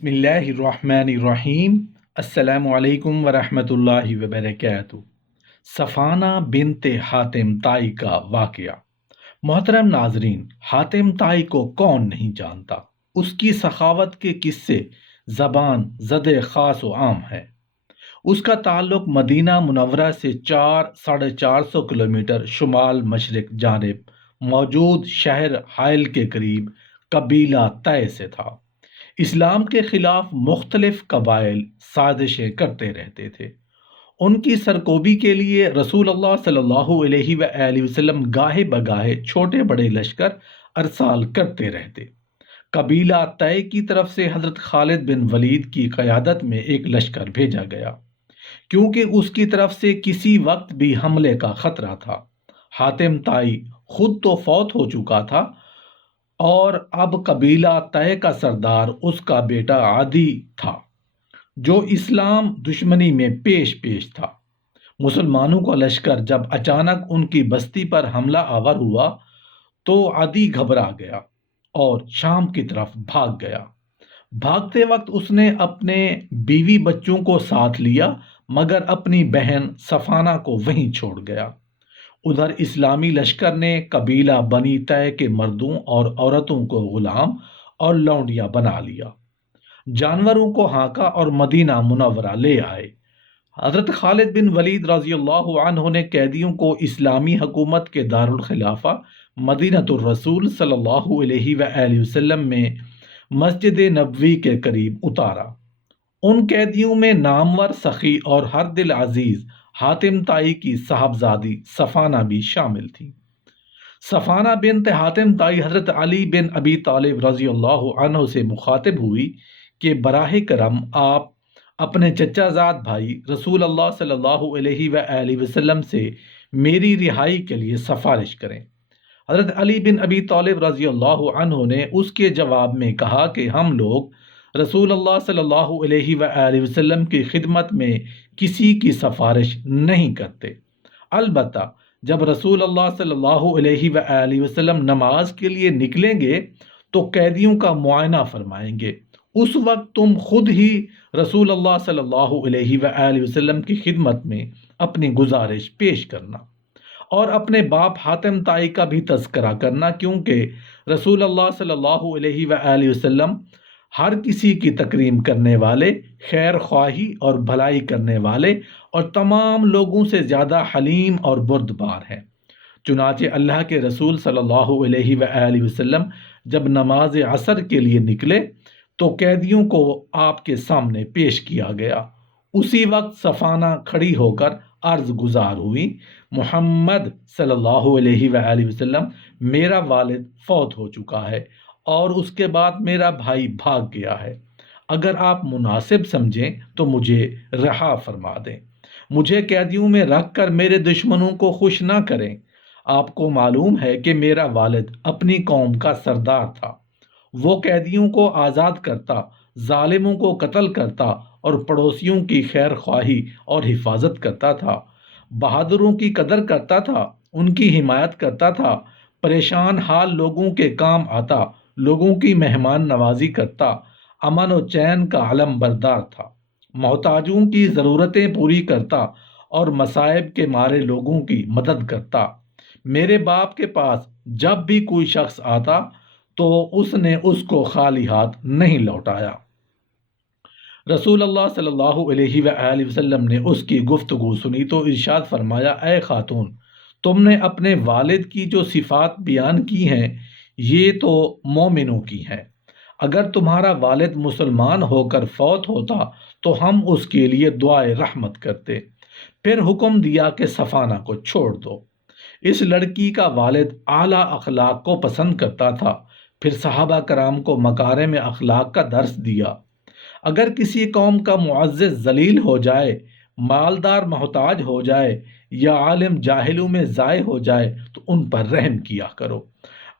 بسم اللہ الرحمن الرحیم۔ السلام علیکم ورحمۃ اللہ وبرکاتہ۔ صفانہ بنت حاتم طائی کا واقعہ۔ محترم ناظرین، حاتم طائی کو کون نہیں جانتا؟ اس کی سخاوت کے قصے زبان زد خاص و عام ہے۔ اس کا تعلق مدینہ منورہ سے 400-450 کلومیٹر شمال مشرق جانب موجود شہر حائل کے قریب قبیلہ طے سے تھا۔ اسلام کے خلاف مختلف قبائل سازشیں کرتے رہتے تھے۔ ان کی سرکوبی کے لیے رسول اللہ صلی اللہ علیہ وآلہ وسلم گاہے بگاہے چھوٹے بڑے لشکر ارسال کرتے رہتے۔ قبیلہ طے کی طرف سے حضرت خالد بن ولید کی قیادت میں ایک لشکر بھیجا گیا، کیونکہ اس کی طرف سے کسی وقت بھی حملے کا خطرہ تھا۔ حاتم طائی خود تو فوت ہو چکا تھا اور اب قبیلہ طے کا سردار اس کا بیٹا عدی تھا، جو اسلام دشمنی میں پیش تھا۔ مسلمانوں کا لشکر جب اچانک ان کی بستی پر حملہ آور ہوا تو عدی گھبرا گیا اور شام کی طرف بھاگ گیا۔ بھاگتے وقت اس نے اپنے بیوی بچوں کو ساتھ لیا، مگر اپنی بہن صفانہ کو وہیں چھوڑ گیا۔ ادھر اسلامی لشکر نے قبیلہ بنی طے کے مردوں اور عورتوں کو غلام اور لونڈیاں بنا لیا، جانوروں کو ہانکا اور مدینہ منورہ لے آئے۔ حضرت خالد بن ولید رضی اللہ عنہ نے قیدیوں کو اسلامی حکومت کے دارالخلافہ مدینۃ الرسول صلی اللہ علیہ وآلہ وسلم میں مسجد نبوی کے قریب اتارا۔ ان قیدیوں میں نامور سخی اور ہر دل عزیز حاتم طائی کی صاحبزادی صفانہ بھی شامل تھی۔ صفانہ بنت حاتم طائی حضرت علی بن ابی طالب رضی اللہ عنہ سے مخاطب ہوئی کہ براہ کرم آپ اپنے چچا زاد بھائی رسول اللہ صلی اللہ علیہ وآلہ وسلم سے میری رہائی کے لیے سفارش کریں۔ حضرت علی بن ابی طالب رضی اللہ عنہ نے اس کے جواب میں کہا کہ ہم لوگ رسول اللہ صلی اللہ علیہ وآلہ وسلم کی خدمت میں کسی کی سفارش نہیں کرتے، البتہ جب رسول اللہ صلی اللہ علیہ وآلہ وسلم نماز کے لیے نکلیں گے تو قیدیوں کا معائنہ فرمائیں گے، اس وقت تم خود ہی رسول اللہ صلی اللہ علیہ وآلہ وسلم کی خدمت میں اپنی گزارش پیش کرنا اور اپنے باپ حاتم طائی کا بھی تذکرہ کرنا، کیونکہ رسول اللہ صلی اللہ علیہ وآلہ وسلم ہر کسی کی تکریم کرنے والے، خیر خواہی اور بھلائی کرنے والے اور تمام لوگوں سے زیادہ حلیم اور بردبار ہیں۔ چنانچہ اللہ کے رسول صلی اللہ علیہ وآلہ وسلم جب نماز عصر کے لیے نکلے تو قیدیوں کو آپ کے سامنے پیش کیا گیا۔ اسی وقت صفانہ کھڑی ہو کر عرض گزار ہوئی، محمد صلی اللہ علیہ وآلہ وسلم، میرا والد فوت ہو چکا ہے اور اس کے بعد میرا بھائی بھاگ گیا ہے۔ اگر آپ مناسب سمجھیں تو مجھے رہا فرما دیں، مجھے قیدیوں میں رکھ کر میرے دشمنوں کو خوش نہ کریں۔ آپ کو معلوم ہے کہ میرا والد اپنی قوم کا سردار تھا، وہ قیدیوں کو آزاد کرتا، ظالموں کو قتل کرتا اور پڑوسیوں کی خیر خواہی اور حفاظت کرتا تھا، بہادروں کی قدر کرتا تھا، ان کی حمایت کرتا تھا، پریشان حال لوگوں کے کام آتا، لوگوں کی مہمان نوازی کرتا، امن و چین کا علم بردار تھا، محتاجوں کی ضرورتیں پوری کرتا اور مصائب کے مارے لوگوں کی مدد کرتا۔ میرے باپ کے پاس جب بھی کوئی شخص آتا تو اس نے اس کو خالی ہاتھ نہیں لوٹایا۔ رسول اللہ صلی اللہ علیہ وآلہ وسلم نے اس کی گفتگو سنی تو ارشاد فرمایا، اے خاتون، تم نے اپنے والد کی جو صفات بیان کی ہیں یہ تو مومنوں کی ہیں۔ اگر تمہارا والد مسلمان ہو کر فوت ہوتا تو ہم اس کے لیے دعائے رحمت کرتے۔ پھر حکم دیا کہ صفانہ کو چھوڑ دو۔ اس لڑکی کا والد اعلیٰ اخلاق کو پسند کرتا تھا، پھر صحابہ کرام کو مکارم اخلاق کا درس دیا۔ اگر کسی قوم کا معزز ذلیل ہو جائے، مالدار محتاج ہو جائے یا عالم جاہلوں میں ضائع ہو جائے تو ان پر رحم کیا کرو۔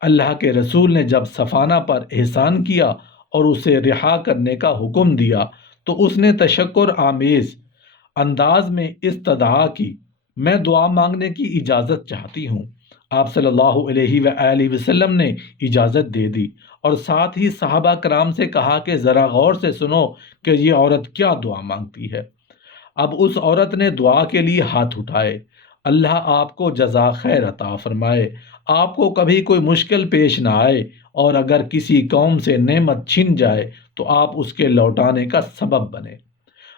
اللہ کے رسول نے جب صفانہ پر احسان کیا اور اسے رہا کرنے کا حکم دیا تو اس نے تشکر آمیز انداز میں استدعا کی، میں دعا مانگنے کی اجازت چاہتی ہوں۔ آپ صلی اللہ علیہ وآلہ وسلم نے اجازت دے دی اور ساتھ ہی صحابہ کرام سے کہا کہ ذرا غور سے سنو کہ یہ عورت کیا دعا مانگتی ہے۔ اب اس عورت نے دعا کے لیے ہاتھ اٹھائے۔ اللہ آپ کو جزا خیر عطا فرمائے، آپ کو کبھی کوئی مشکل پیش نہ آئے، اور اگر کسی قوم سے نعمت چھن جائے تو آپ اس کے لوٹانے کا سبب بنے۔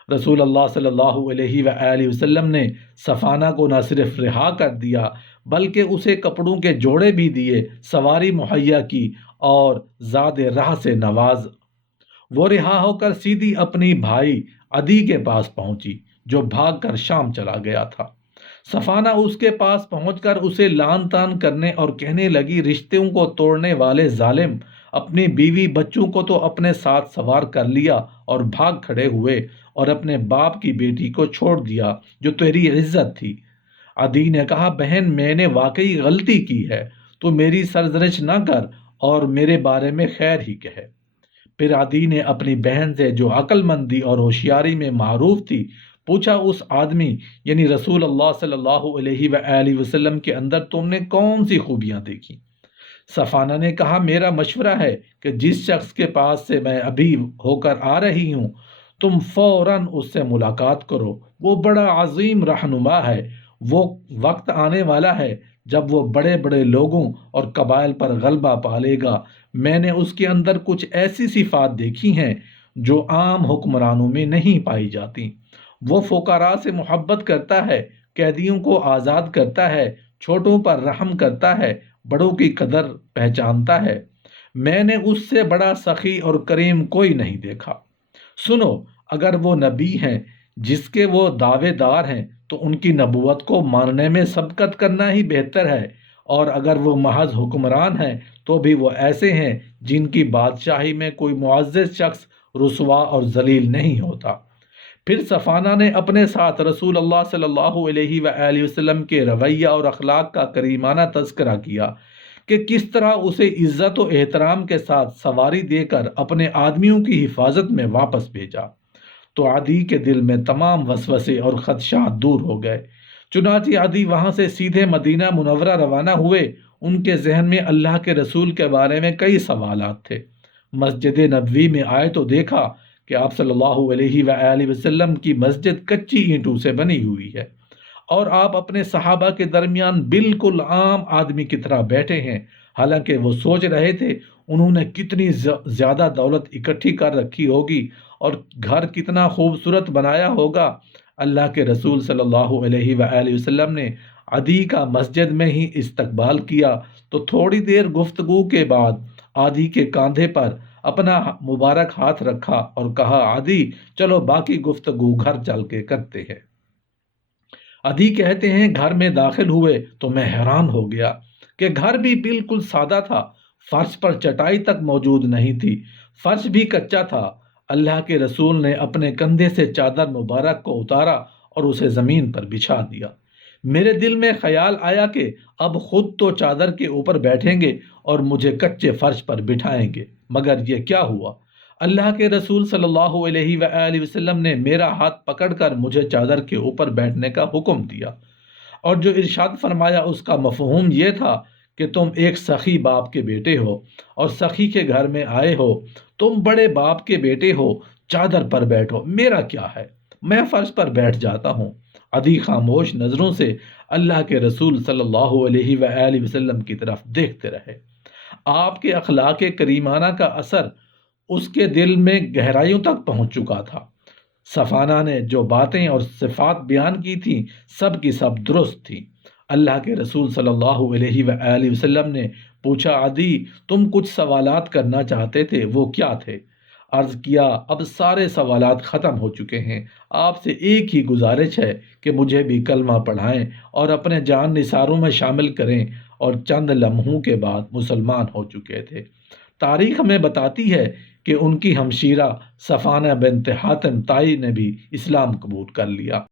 رسول اللہ صلی اللہ علیہ وآلہ وسلم نے صفانہ کو نہ صرف رہا کر دیا بلکہ اسے کپڑوں کے جوڑے بھی دیے، سواری مہیا کی اور زاد راہ سے نواز۔ وہ رہا ہو کر سیدھی اپنی بھائی عدی کے پاس پہنچی جو بھاگ کر شام چلا گیا تھا۔ صفانہ اس کے پاس پہنچ کر اسے لان تان کرنے اور کہنے لگی، رشتوں کو توڑنے والے ظالم، اپنی بیوی بچوں کو تو اپنے ساتھ سوار کر لیا اور بھاگ کھڑے ہوئے اور اپنے باپ کی بیٹی کو چھوڑ دیا جو تیری عزت تھی۔ عدی نے کہا، بہن میں نے واقعی غلطی کی ہے، تو میری سرزنش نہ کر اور میرے بارے میں خیر ہی کہے۔ پھر عدی نے اپنی بہن سے جو عقل مندی اور ہوشیاری میں معروف تھی پوچھا، اس آدمی یعنی رسول اللہ صلی اللہ علیہ وآلہ وسلم کے اندر تم نے کون سی خوبیاں دیکھی؟ صفانہ نے کہا، میرا مشورہ ہے کہ جس شخص کے پاس سے میں ابھی ہو کر آ رہی ہوں تم فوراً اس سے ملاقات کرو، وہ بڑا عظیم رہنما ہے۔ وہ وقت آنے والا ہے جب وہ بڑے بڑے لوگوں اور قبائل پر غلبہ پالے گا۔ میں نے اس کے اندر کچھ ایسی صفات دیکھی ہیں جو عام حکمرانوں میں نہیں پائی جاتی۔ وہ فقراء سے محبت کرتا ہے، قیدیوں کو آزاد کرتا ہے، چھوٹوں پر رحم کرتا ہے، بڑوں کی قدر پہچانتا ہے۔ میں نے اس سے بڑا سخی اور کریم کوئی نہیں دیکھا۔ سنو، اگر وہ نبی ہیں جس کے وہ دعوے دار ہیں تو ان کی نبوت کو ماننے میں سبقت کرنا ہی بہتر ہے، اور اگر وہ محض حکمران ہیں تو بھی وہ ایسے ہیں جن کی بادشاہی میں کوئی معزز شخص رسوا اور ذلیل نہیں ہوتا۔ پھر صفانہ نے اپنے ساتھ رسول اللہ صلی اللہ علیہ وآلہ وسلم کے رویہ اور اخلاق کا کریمانہ تذکرہ کیا کہ کس طرح اسے عزت و احترام کے ساتھ سواری دے کر اپنے آدمیوں کی حفاظت میں واپس بھیجا۔ تو عدی کے دل میں تمام وسوسے اور خدشات دور ہو گئے۔ چنانچہ عدی وہاں سے سیدھے مدینہ منورہ روانہ ہوئے۔ ان کے ذہن میں اللہ کے رسول کے بارے میں کئی سوالات تھے۔ مسجد نبوی میں آئے تو دیکھا کہ آپ صلی اللہ علیہ وآلہ وسلم کی مسجد کچی اینٹوں سے بنی ہوئی ہے، اور آپ اپنے صحابہ کے درمیان بالکل عام آدمی کی طرح بیٹھے ہیں۔ حالانکہ وہ سوچ رہے تھے انہوں نے کتنی زیادہ دولت اکٹھی کر رکھی ہوگی اور گھر کتنا خوبصورت بنایا ہوگا۔ اللہ کے رسول صلی اللہ علیہ وآلہ وسلم نے عدی کا مسجد میں ہی استقبال کیا تو تھوڑی دیر گفتگو کے بعد عدی کے کاندھے پر اپنا مبارک ہاتھ رکھا اور کہا، عدی چلو باقی گفتگو گھر چل کے کرتے ہیں۔ عدی کہتے ہیں، گھر میں داخل ہوئے تو میں حیران ہو گیا کہ گھر بھی بالکل سادہ تھا، فرش پر چٹائی تک موجود نہیں تھی، فرش بھی کچا تھا۔ اللہ کے رسول نے اپنے کندھے سے چادر مبارک کو اتارا اور اسے زمین پر بچھا دیا۔ میرے دل میں خیال آیا کہ اب خود تو چادر کے اوپر بیٹھیں گے اور مجھے کچے فرش پر بٹھائیں گے، مگر یہ کیا ہوا؟ اللہ کے رسول صلی اللہ علیہ وآلہ وسلم نے میرا ہاتھ پکڑ کر مجھے چادر کے اوپر بیٹھنے کا حکم دیا، اور جو ارشاد فرمایا اس کا مفہوم یہ تھا کہ تم ایک سخی باپ کے بیٹے ہو اور سخی کے گھر میں آئے ہو، تم بڑے باپ کے بیٹے ہو، چادر پر بیٹھو، میرا کیا ہے، میں فرش پر بیٹھ جاتا ہوں۔ عدی خاموش نظروں سے اللہ کے رسول صلی اللہ علیہ وآلہ وسلم کی طرف دیکھتے رہے۔ آپ کے اخلاق کریمانہ کا اثر اس کے دل میں گہرائیوں تک پہنچ چکا تھا۔ صفانہ نے جو باتیں اور صفات بیان کی تھیں سب کی سب درست تھیں۔ اللہ کے رسول صلی اللہ علیہ وآلہ وسلم نے پوچھا، عدی تم کچھ سوالات کرنا چاہتے تھے، وہ کیا تھے؟ عرض کیا، اب سارے سوالات ختم ہو چکے ہیں، آپ سے ایک ہی گزارش ہے کہ مجھے بھی کلمہ پڑھائیں اور اپنے جان نثاروں میں شامل کریں، اور چند لمحوں کے بعد مسلمان ہو چکے تھے۔ تاریخ ہمیں بتاتی ہے کہ ان کی ہمشیرہ صفانہ بنت حاتم طائی نے بھی اسلام قبول کر لیا۔